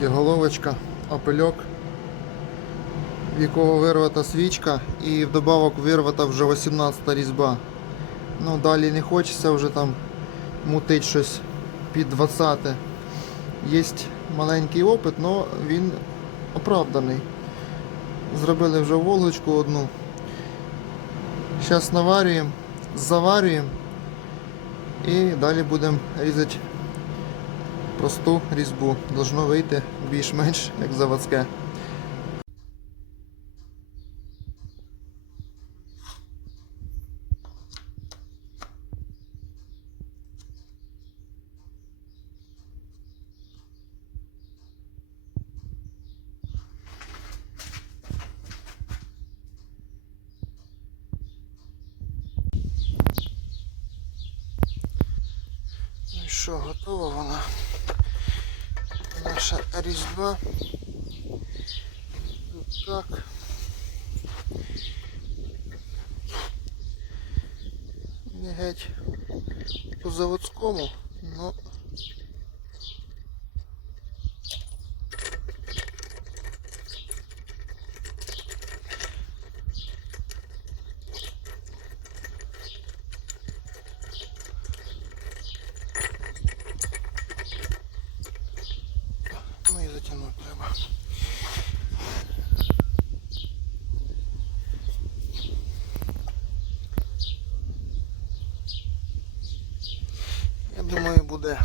Є головочка, опельок, в якого вирвата свічка і вдобавок вирвата вже 18 різьба. Ну, далі не хочеться вже там мутить щось під 20. Є маленький опит, але він оправданий. Зробили вже волочку одну. Зараз наварюємо, заварюємо і далі будемо різати просту різьбу. Должно вийти більш-менш як заводське. Ну що, готова вона? Наша різьба. Тут так. Не геть по заводському, но ну треба. Я думаю, буде